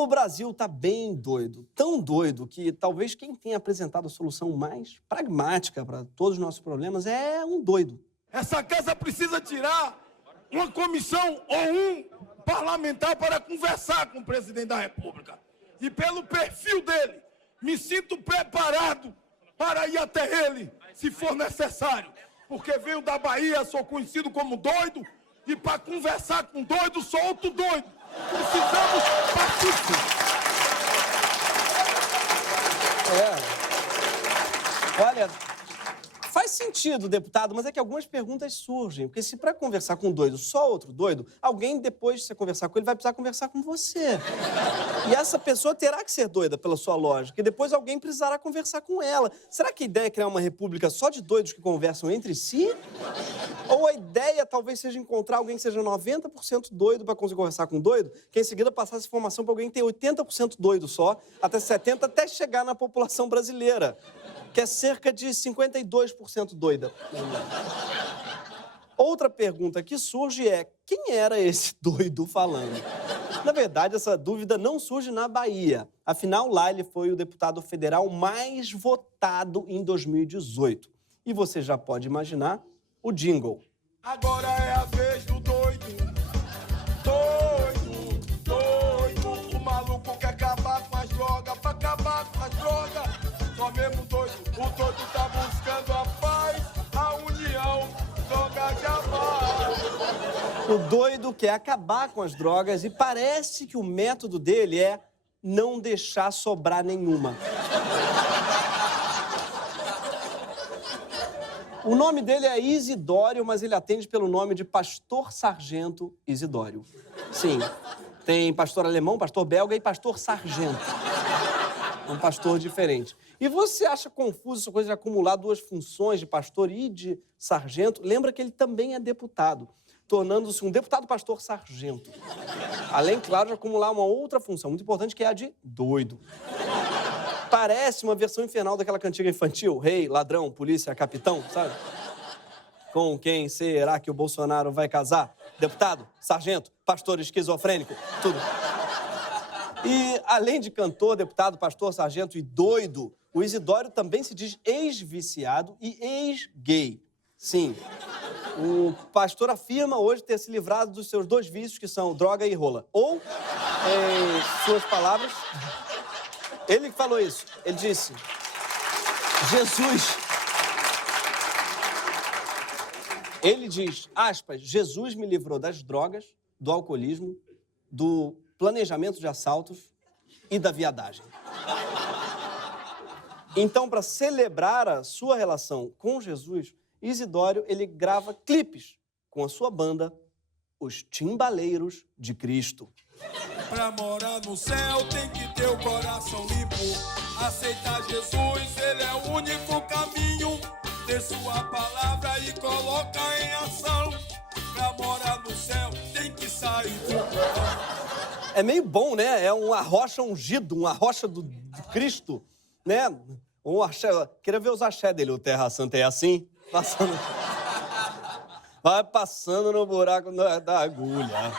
O Brasil tá bem doido, tão doido que talvez quem tenha apresentado a solução mais pragmática para todos os nossos problemas é um doido. Essa casa precisa tirar uma comissão ou um parlamentar para conversar com o presidente da República. E pelo perfil dele, me sinto preparado para ir até ele, se for necessário. Porque venho da Bahia, sou conhecido como doido, e para conversar com doido, sou outro doido. Precisamos partir. Olha, faz sentido, deputado, mas é que algumas perguntas surgem. Porque se para conversar com um doido, só outro doido, alguém depois de você conversar com ele vai precisar conversar com você. E essa pessoa terá que ser doida pela sua lógica, e depois alguém precisará conversar com ela. Será que a ideia é criar uma república só de doidos que conversam entre si? Ou a ideia talvez seja encontrar alguém que seja 90% doido para conseguir conversar com doido, que em seguida passar essa informação para alguém que tem 80% doido só, até 70%, até chegar na população brasileira, que é cerca de 52% doida. Outra pergunta que surge é, quem era esse doido falando? Na verdade, essa dúvida não surge na Bahia. Afinal, lá ele foi o deputado federal mais votado em 2018. E você já pode imaginar o jingle. Agora é a vez do doido. Doido, doido. O maluco quer acabar com as drogas. Pra acabar com as drogas, só mesmo doido. O doido tá buscando a paz, a união. Droga de amar. O doido quer acabar com as drogas e parece que o método dele é não deixar sobrar nenhuma. O nome dele é Isidório, mas ele atende pelo nome de Pastor Sargento Isidório. Sim, tem pastor alemão, pastor belga e pastor sargento. Um pastor diferente. E você acha confuso essa coisa de acumular duas funções de pastor e de sargento? Lembra que ele também é deputado, tornando-se um deputado pastor sargento. Além, claro, de acumular uma outra função muito importante, que é a de doido. Parece uma versão infernal daquela cantiga infantil, rei, ladrão, polícia, capitão, sabe? Com quem será que o Bolsonaro vai casar? Deputado, sargento, pastor esquizofrênico, tudo. E, além de cantor, deputado, pastor, sargento e doido, o Isidório também se diz ex-viciado e ex-gay. Sim, o pastor afirma hoje ter se livrado dos seus dois vícios, que são droga e rola. Ou, em suas palavras, ele que falou isso. Ele disse, ele diz, aspas, Jesus me livrou das drogas, do alcoolismo, do planejamento de assaltos e da viadagem. Então, para celebrar a sua relação com Jesus, Isidório, ele grava clipes com a sua banda, os Timbaleiros de Cristo. Pra morar no céu tem que ter o coração limpo. Aceitar Jesus, ele é o único caminho. Ter sua palavra e coloca em ação. Pra morar no céu tem que sair do... É meio bom, né? É um arrocha ungido, um arrocha do Cristo, né? Um axé. Queria ver os axé dele, o Terra Santa é assim, passando... Vai passando no buraco da agulha.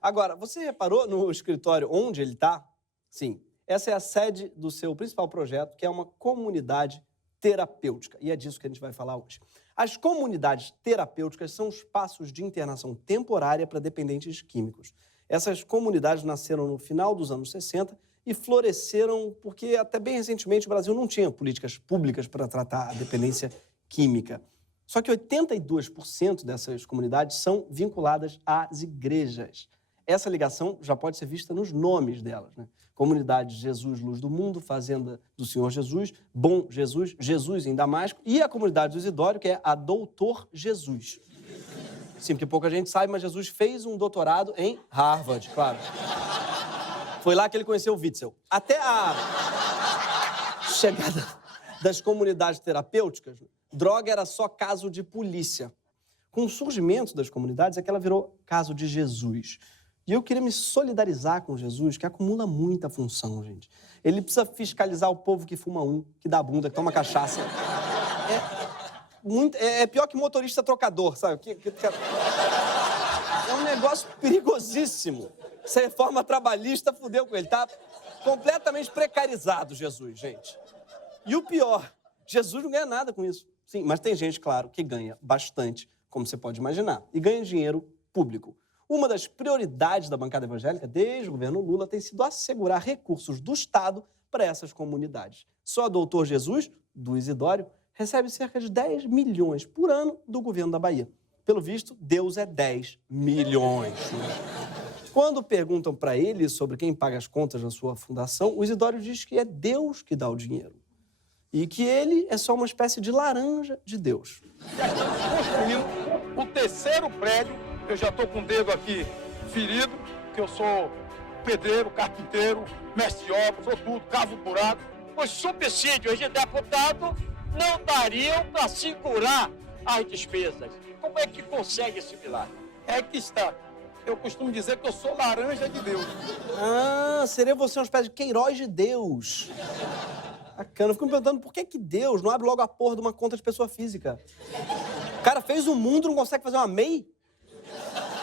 Agora, você reparou no escritório onde ele está? Sim, essa é a sede do seu principal projeto, que é uma comunidade terapêutica. E é disso que a gente vai falar hoje. As comunidades terapêuticas são espaços de internação temporária para dependentes químicos. Essas comunidades nasceram no final dos anos 60 e floresceram porque até bem recentemente o Brasil não tinha políticas públicas para tratar a dependência química. Só que 82% dessas comunidades são vinculadas às igrejas. Essa ligação já pode ser vista nos nomes delas, né? Comunidade Jesus Luz do Mundo, Fazenda do Senhor Jesus, Bom Jesus, Jesus em Damasco e a comunidade do Isidório, que é a Doutor Jesus. Sim, porque pouca gente sabe, mas Jesus fez um doutorado em Harvard, claro. Foi lá que ele conheceu o Witzel. Até a chegada das comunidades terapêuticas, droga era só caso de polícia. Com o surgimento das comunidades, é que ela virou caso de Jesus. E eu queria me solidarizar com Jesus, que acumula muita função, gente. Ele precisa fiscalizar o povo que fuma que dá bunda, que toma cachaça. É pior que motorista trocador, sabe? É um negócio perigosíssimo. Essa reforma trabalhista fudeu com ele. Tá completamente precarizado, Jesus, gente. E o pior, Jesus não ganha nada com isso. Sim, mas tem gente, claro, que ganha bastante, como você pode imaginar. E ganha dinheiro público. Uma das prioridades da bancada evangélica, desde o governo Lula, tem sido assegurar recursos do Estado para essas comunidades. Só o doutor Jesus, do Isidório, recebe cerca de 10 milhões por ano do governo da Bahia. Pelo visto, Deus é 10 milhões. Quando perguntam para ele sobre quem paga as contas na sua fundação, o Isidório diz que é Deus que dá o dinheiro. E que ele é só uma espécie de laranja de Deus. Já estamos construindo o terceiro prédio. Eu já estou com o dedo aqui ferido, que eu sou pedreiro, carpinteiro, mestre de obras, sou tudo, cavo buraco. Os subsídios de deputado não dariam para segurar as despesas. Como é que consegue esse milagre? É que está. Eu costumo dizer que eu sou laranja de Deus. Ah, seria você uma espécie de Queiroz de Deus. Bacana. Eu fico me perguntando por que Deus não abre logo a porra de uma conta de pessoa física. O cara fez o mundo, não consegue fazer uma MEI?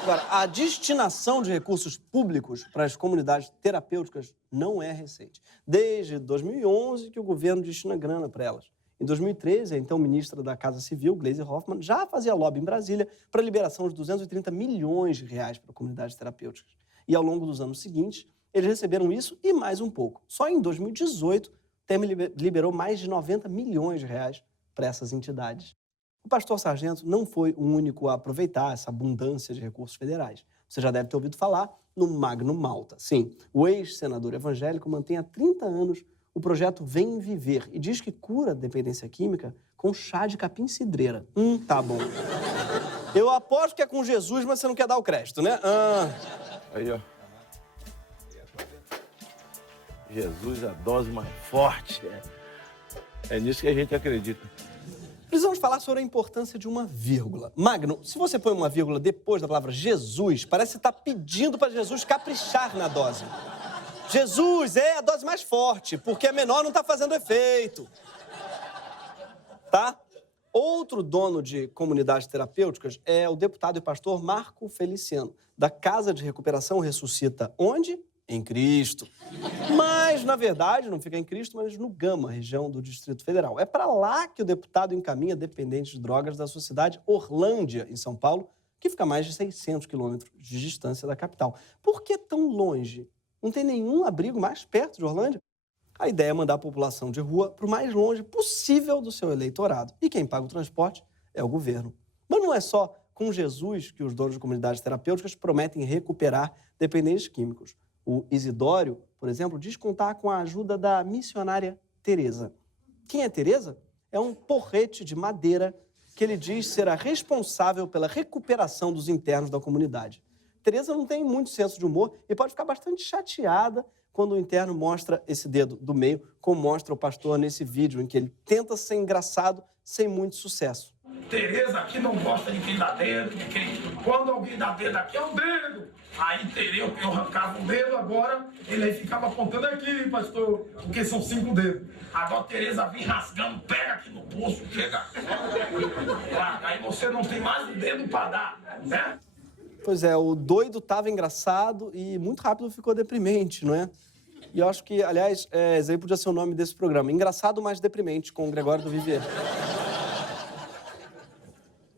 Agora, a destinação de recursos públicos para as comunidades terapêuticas não é recente. Desde 2011 que o governo destina grana para elas. Em 2013, a então ministra da Casa Civil, Gleisi Hoffmann, já fazia lobby em Brasília para a liberação de 230 milhões de reais para comunidades terapêuticas. E ao longo dos anos seguintes, eles receberam isso e mais um pouco. Só em 2018, o Temer liberou mais de 90 milhões de reais para essas entidades. O pastor Sargento não foi o único a aproveitar essa abundância de recursos federais. Você já deve ter ouvido falar no Magno Malta. Sim, o ex-senador evangélico mantém há 30 anos o projeto Vem Viver e diz que cura a dependência química com chá de capim-cidreira. Tá bom. Eu aposto que é com Jesus, mas você não quer dar o crédito, né? Aí, ó. Jesus, a dose mais forte. É nisso que a gente acredita. Precisamos falar sobre a importância de uma vírgula. Magno, se você põe uma vírgula depois da palavra Jesus, parece que está pedindo para Jesus caprichar na dose. Jesus é a dose mais forte, porque a menor não está fazendo efeito. Tá? Outro dono de comunidades terapêuticas é o deputado e pastor Marco Feliciano, da Casa de Recuperação Ressuscita. Onde? Em Cristo. Mas, na verdade, não fica em Cristo, mas no Gama, região do Distrito Federal. É para lá que o deputado encaminha dependentes de drogas da sua cidade, Orlândia, em São Paulo, que fica a mais de 600 quilômetros de distância da capital. Por que tão longe? Não tem nenhum abrigo mais perto de Orlândia? A ideia é mandar a população de rua para o mais longe possível do seu eleitorado. E quem paga o transporte é o governo. Mas não é só com Jesus que os donos de comunidades terapêuticas prometem recuperar dependentes químicos. O Isidório, por exemplo, diz contar com a ajuda da missionária Teresa. Quem é Teresa? É um porrete de madeira que ele diz ser a responsável pela recuperação dos internos da comunidade. Teresa não tem muito senso de humor e pode ficar bastante chateada quando o interno mostra esse dedo do meio, como mostra o pastor nesse vídeo, em que ele tenta ser engraçado sem muito sucesso. Tereza aqui não gosta de quem dá dedo, quando alguém dá dedo aqui é um dedo. Aí eu arrancava o dedo, agora ele aí ficava apontando aqui, pastor, porque são 5 dedos. Agora Tereza vem rasgando, pega aqui no pulso, chega. Aí você não tem mais um dedo para dar, né? Pois é, o doido estava engraçado e muito rápido ficou deprimente, não é? E eu acho que, aliás, esse aí podia ser o nome desse programa. Engraçado, mas deprimente, com o Gregório do Vivier.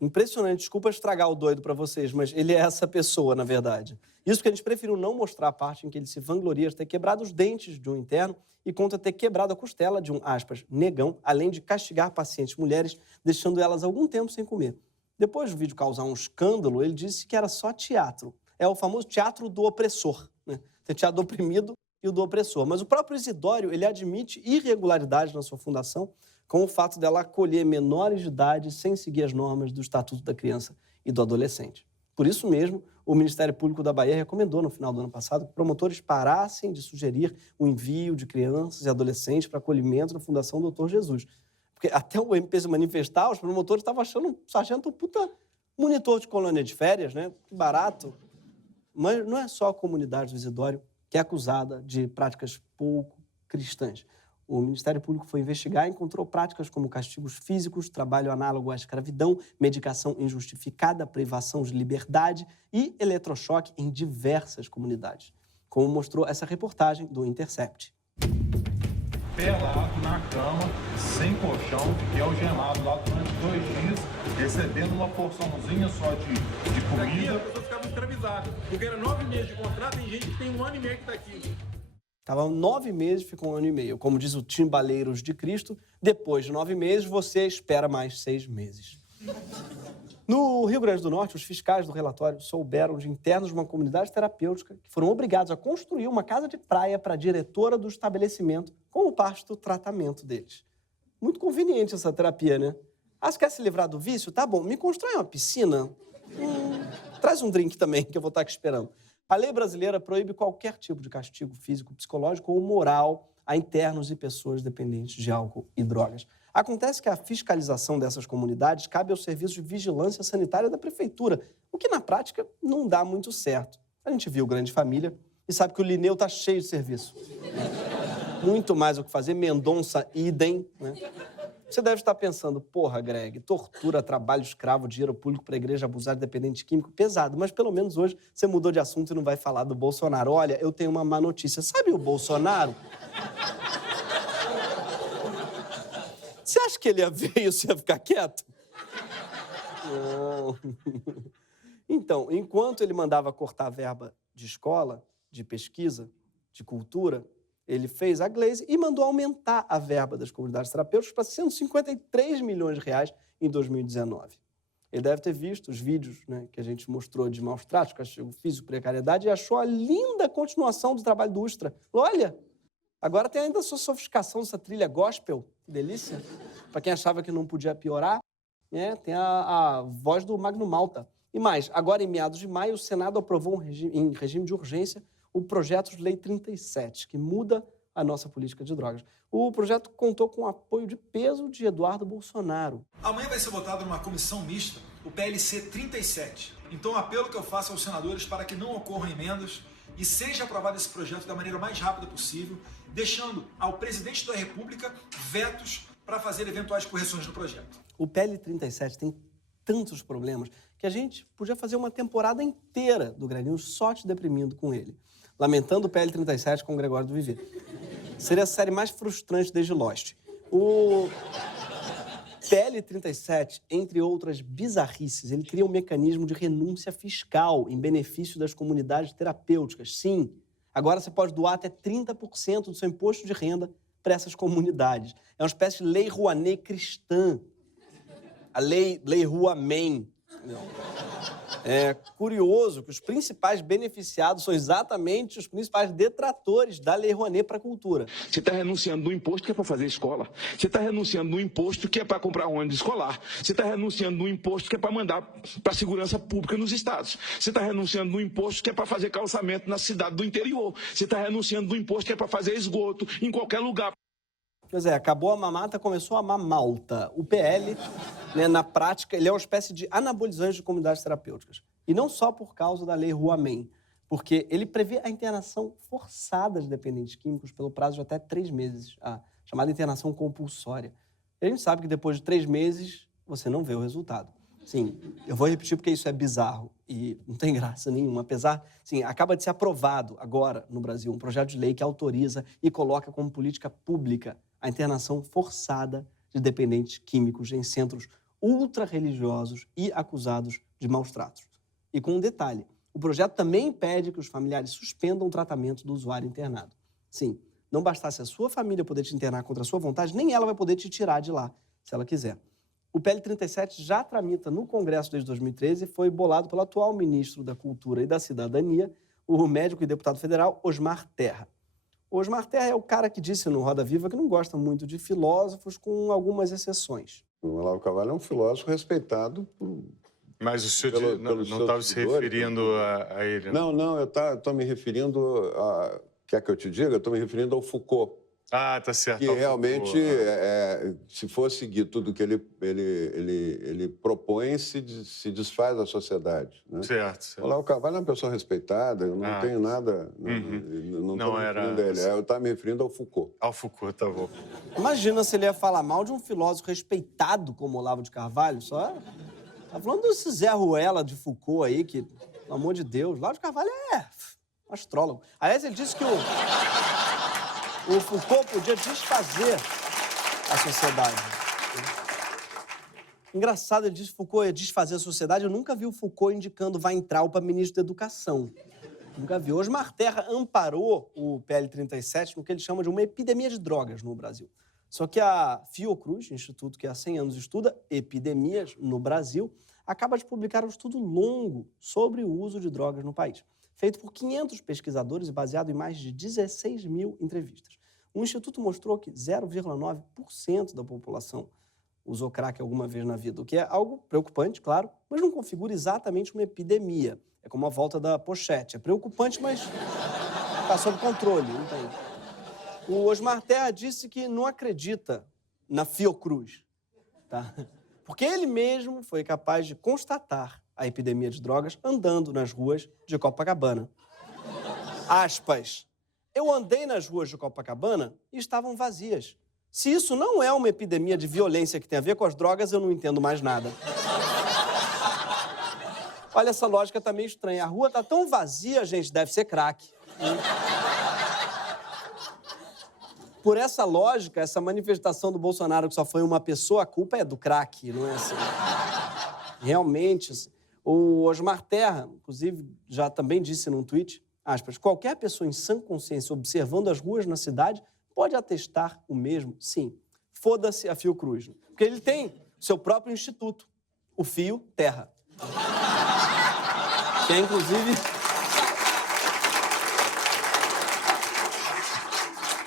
Impressionante, desculpa estragar o doido pra vocês, mas ele é essa pessoa, na verdade. Isso porque a gente preferiu não mostrar a parte em que ele se vangloria de ter quebrado os dentes de um interno e conta ter quebrado a costela de um, aspas, negão, além de castigar pacientes mulheres, deixando elas algum tempo sem comer. Depois do vídeo causar um escândalo, ele disse que era só teatro. É o famoso teatro do opressor, né? Tem teatro do oprimido e o do opressor. Mas o próprio Isidório, ele admite irregularidades na sua fundação, com o fato dela acolher menores de idade sem seguir as normas do Estatuto da Criança e do Adolescente. Por isso mesmo, o Ministério Público da Bahia recomendou, no final do ano passado, que promotores parassem de sugerir o envio de crianças e adolescentes para acolhimento na Fundação Doutor Jesus. Porque até o MP se manifestar, os promotores estavam achando o sargento um puta monitor de colônia de férias, né? Que barato. Mas não é só a comunidade do Isidório que é acusada de práticas pouco cristãs. O Ministério Público foi investigar e encontrou práticas como castigos físicos, trabalho análogo à escravidão, medicação injustificada, privação de liberdade e eletrochoque em diversas comunidades, como mostrou essa reportagem do Intercept. Pelado na cama, sem colchão, fiquei algemado lá durante 2 dias, recebendo uma porçãozinha só de comida. Aqui as pessoas ficavam escravizadas, porque era 9 meses de contrato, tem gente que tem 1 ano e meio que tá aqui. Estava 9 meses, ficou 1 ano e meio. Como diz o Timbaleiros de Cristo, depois de 9 meses, você espera mais 6 meses. No Rio Grande do Norte, os fiscais do relatório souberam de internos de uma comunidade terapêutica que foram obrigados a construir uma casa de praia para a diretora do estabelecimento como parte do tratamento deles. Muito conveniente essa terapia, né? Ah, você quer se livrar do vício? Tá bom, me constrói uma piscina. Traz um drink também, que eu vou estar aqui esperando. A lei brasileira proíbe qualquer tipo de castigo físico, psicológico ou moral a internos e pessoas dependentes de álcool e drogas. Acontece que a fiscalização dessas comunidades cabe ao Serviço de Vigilância Sanitária da Prefeitura, o que, na prática, não dá muito certo. A gente viu Grande Família e sabe que o Linneu tá cheio de serviço. Muito mais o que fazer, Mendonça, idem, né? Você deve estar pensando, porra, Greg, tortura, trabalho escravo, dinheiro público para a igreja abusar de dependente químico, pesado. Mas pelo menos hoje você mudou de assunto e não vai falar do Bolsonaro. Olha, eu tenho uma má notícia. Sabe o Bolsonaro? Você acha que ele ia ver isso e ia ficar quieto? Não. Então, enquanto ele mandava cortar a verba de escola, de pesquisa, de cultura, ele fez a Glaze e mandou aumentar a verba das comunidades terapêuticas para 153 milhões de reais em 2019. Ele deve ter visto os vídeos, né, que a gente mostrou de maus tratos, castigo físico, precariedade, e achou a linda continuação do trabalho do Ustra. Olha, agora tem ainda a sua sofisticação dessa trilha gospel, que delícia. Para quem achava que não podia piorar, né, tem a voz do Magno Malta. E mais, agora em meados de maio, o Senado aprovou em regime de urgência o projeto de lei 37, que muda a nossa política de drogas. O projeto contou com o apoio de peso de Eduardo Bolsonaro. Amanhã vai ser votado numa comissão mista o PLC 37. Então o apelo que eu faço aos senadores para que não ocorram emendas e seja aprovado esse projeto da maneira mais rápida possível, deixando ao presidente da República vetos para fazer eventuais correções no projeto. O PL 37 tem tantos problemas que a gente podia fazer uma temporada inteira do Graninho só te deprimindo com ele. Lamentando o PL 37 com o Gregório do Vivier. Seria a série mais frustrante desde Lost. O PL 37, entre outras bizarrices, ele cria um mecanismo de renúncia fiscal em benefício das comunidades terapêuticas. Sim, agora você pode doar até 30% do seu imposto de renda para essas comunidades. É uma espécie de lei Rouanet cristã. A lei Rouamen. É curioso que os principais beneficiados são exatamente os principais detratores da Lei Rouanet para a cultura. Você está renunciando do imposto que é para fazer escola. Você está renunciando do imposto que é para comprar ônibus escolar. Você está renunciando do imposto que é para mandar para a segurança pública nos estados. Você está renunciando do imposto que é para fazer calçamento na cidade do interior. Você está renunciando do imposto que é para fazer esgoto em qualquer lugar. Pois é, acabou a mamata, começou a mamalta. O PL, né, na prática, ele é uma espécie de anabolizante de comunidades terapêuticas. E não só por causa da Lei Rouamen, porque ele prevê a internação forçada de dependentes químicos pelo prazo de até 3 meses, a chamada internação compulsória. E a gente sabe que depois de 3 meses, você não vê o resultado. Sim, eu vou repetir porque isso é bizarro e não tem graça nenhuma. Apesar, sim, acaba de ser aprovado agora no Brasil um projeto de lei que autoriza e coloca como política pública a internação forçada de dependentes químicos em centros ultra-religiosos e acusados de maus tratos. E com um detalhe, o projeto também impede que os familiares suspendam o tratamento do usuário internado. Sim, não bastasse a sua família poder te internar contra a sua vontade, nem ela vai poder te tirar de lá, se ela quiser. O PL 37 já tramita no Congresso desde 2013 e foi bolado pelo atual ministro da Cultura e da Cidadania, o médico e deputado federal Osmar Terra. O Osmar Terra é o cara que disse no Roda Viva que não gosta muito de filósofos, com algumas exceções. O Olavo de Carvalho é um filósofo respeitado por... Mas o senhor não estava se referindo a ele? Não, eu estou me referindo a... Quer que eu te diga? Eu estou me referindo ao Foucault. Ah, tá certo. Que realmente, se for seguir tudo que ele propõe, se desfaz da sociedade. Né? Certo. Olá, o Carvalho é uma pessoa respeitada, eu não tenho nada... Não estou me referindo a ele, eu estava me referindo ao Foucault. Ao Foucault, tá bom. Imagina se ele ia falar mal de um filósofo respeitado como Olavo de Carvalho, só... Tá falando desse Zé Ruela de Foucault aí, que, pelo amor de Deus, Olavo de Carvalho é um astrólogo. Aliás, ele disse que o Foucault podia desfazer a sociedade. Engraçado, ele disse que Foucault ia desfazer a sociedade. Eu nunca vi o Foucault indicando Weintraub para ministro da Educação. Nunca vi. Osmar Terra amparou o PL 37 no que ele chama de uma epidemia de drogas no Brasil. Só que a Fiocruz, instituto que há 100 anos estuda epidemias no Brasil, acaba de publicar um estudo longo sobre o uso de drogas no país, feito por 500 pesquisadores e baseado em mais de 16 mil entrevistas. O instituto mostrou que 0,9% da população usou crack alguma vez na vida, o que é algo preocupante, claro, mas não configura exatamente uma epidemia. É como a volta da pochete. É preocupante, mas está sob controle, entende? O Osmar Terra disse que não acredita na Fiocruz, tá? Porque ele mesmo foi capaz de constatar a epidemia de drogas andando nas ruas de Copacabana. Aspas. Eu andei nas ruas de Copacabana e estavam vazias. Se isso não é uma epidemia de violência que tem a ver com as drogas, eu não entendo mais nada. Olha, essa lógica tá meio estranha. A rua tá tão vazia, gente, deve ser crack. Por essa lógica, essa manifestação do Bolsonaro que só foi uma pessoa, a culpa é do crack, não é assim? Realmente, o Osmar Terra, inclusive, já também disse num tweet, aspas, qualquer pessoa em sã consciência observando as ruas na cidade pode atestar o mesmo, sim. Foda-se a Fiocruz. Porque ele tem seu próprio instituto, o Fio Terra. Que é, inclusive...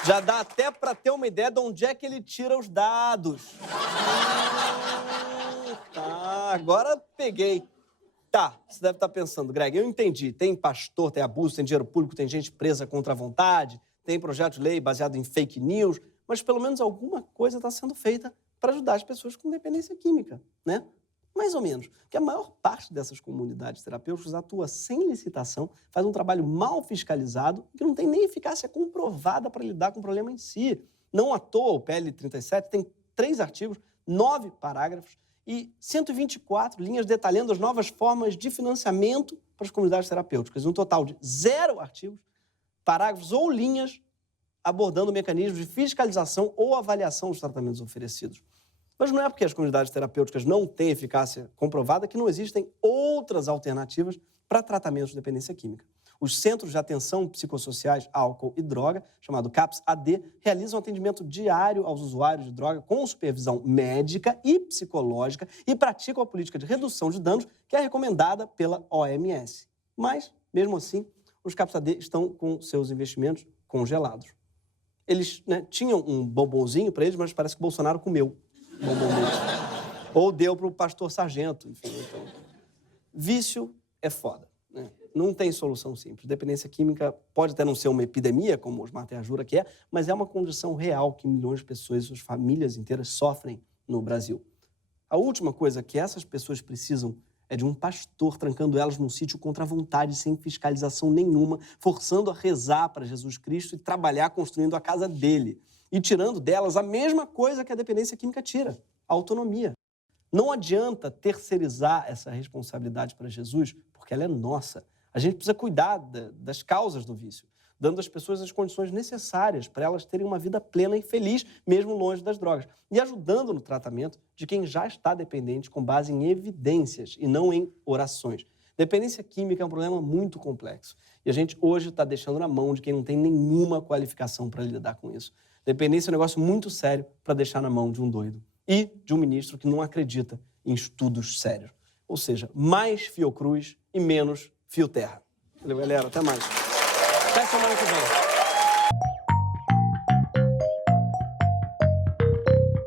Já dá até para ter uma ideia de onde é que ele tira os dados. Tá, agora peguei. Tá, você deve estar pensando, Greg, eu entendi. Tem pastor, tem abuso, tem dinheiro público, tem gente presa contra a vontade, tem projeto de lei baseado em fake news, mas pelo menos alguma coisa está sendo feita para ajudar as pessoas com dependência química, né? Mais ou menos. Porque a maior parte dessas comunidades terapêuticas atua sem licitação, faz um trabalho mal fiscalizado que não tem nem eficácia comprovada para lidar com o problema em si. Não à toa, o PL 37 tem 3 artigos, 9 parágrafos e 124 linhas detalhando as novas formas de financiamento para as comunidades terapêuticas. Um total de 0 artigos, parágrafos ou linhas abordando mecanismos de fiscalização ou avaliação dos tratamentos oferecidos. Mas não é porque as comunidades terapêuticas não têm eficácia comprovada que não existem outras alternativas para tratamentos de dependência química. Os Centros de Atenção Psicossociais, Álcool e Droga, chamado CAPS-AD, realizam atendimento diário aos usuários de droga com supervisão médica e psicológica e praticam a política de redução de danos que é recomendada pela OMS. Mas, mesmo assim, os CAPS-AD estão com seus investimentos congelados. Eles tinham um bombonzinho para eles, mas parece que o Bolsonaro comeu. Ou deu para o pastor Sargento, enfim. Então. Vício é foda, né? Não tem solução simples. Dependência química pode até não ser uma epidemia, como o Osmar Terra jura que é, mas é uma condição real que milhões de pessoas e suas famílias inteiras sofrem no Brasil. A última coisa que essas pessoas precisam é de um pastor trancando elas num sítio contra a vontade, sem fiscalização nenhuma, forçando a rezar para Jesus Cristo e trabalhar construindo a casa dele. E tirando delas a mesma coisa que a dependência química tira, a autonomia. Não adianta terceirizar essa responsabilidade para Jesus, porque ela é nossa. A gente precisa cuidar das causas do vício, dando às pessoas as condições necessárias para elas terem uma vida plena e feliz, mesmo longe das drogas. E ajudando no tratamento de quem já está dependente com base em evidências e não em orações. Dependência química é um problema muito complexo. E a gente hoje está deixando na mão de quem não tem nenhuma qualificação para lidar com isso. Dependência é um negócio muito sério para deixar na mão de um doido. E de um ministro que não acredita em estudos sérios. Ou seja, mais Fiocruz e menos Fio Terra. Valeu, galera. Até mais.